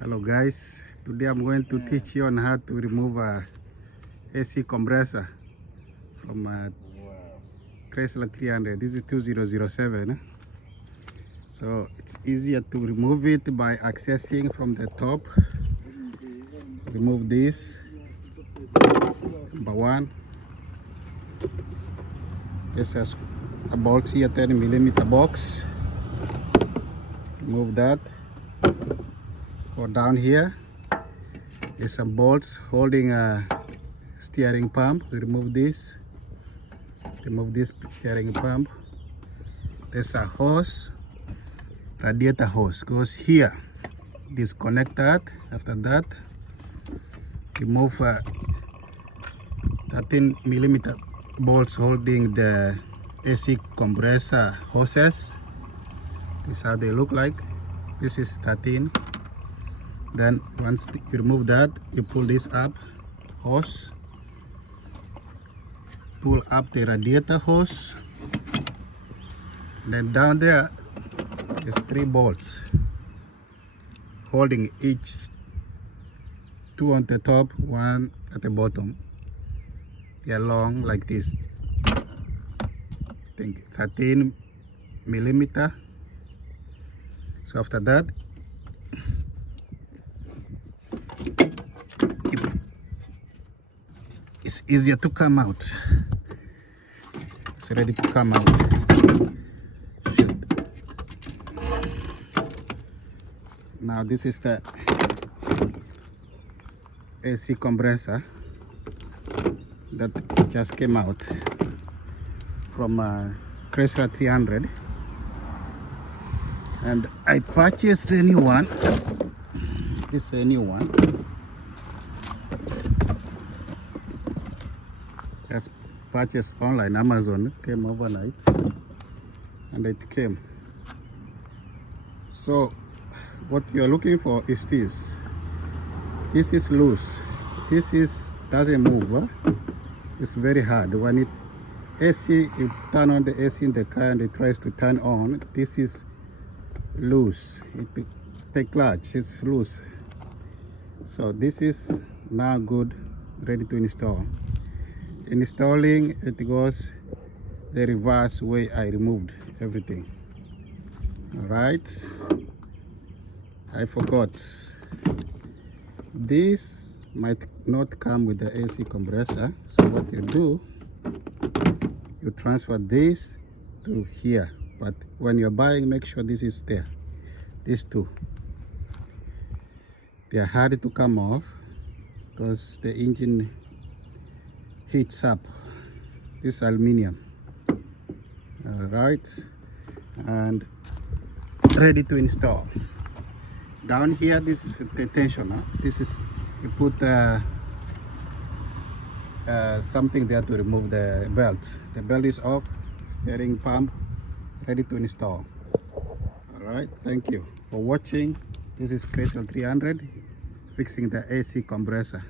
Hello guys, today I'm going to teach you on how to remove a AC compressor from a Chrysler 300. This is 2007. So it's easier to remove it by accessing from the top. Remove this. Number one, this has a bolt here, 10mm box. Remove that. Go down here. There's some bolts holding a steering pump. We remove this. Remove this steering pump. There's a hose, radiator hose goes here. Disconnect that. After that, remove 13mm bolts holding the AC compressor hoses. This is how they look like. This is 13. Then once you remove that, you pull this up hose, pull up the radiator hose, and then down there is 3 bolts holding each, 2 on the top, 1 at the bottom. They are long like this. I think 13mm. So after that, it's easier to come out. It's ready to come out. Now this is the AC compressor that just came out from a Chrysler 300, and I purchased a new one. This is a new one. Just purchased online, Amazon, came overnight, and it came. So what you're looking for is this. This is loose. This is doesn't move. It's very hard. When it AC, you turn on the AC in the car and it tries to turn on. This is loose. It take clutch. It's loose. So this is now good, ready to install. Installing it goes the reverse way I removed everything. All right, I forgot, this might not come with the AC compressor. So what you do, you transfer this to here, but when you're buying, make sure this is there. These two, they are hard to come off because the engine heats up. This is aluminum. All right, and ready to install. Down here, this is the tensioner. This is, you put something there to remove the belt. The belt is off. Steering pump ready to install. All right, thank you for watching. This is Chrysler 300 fixing the AC compressor.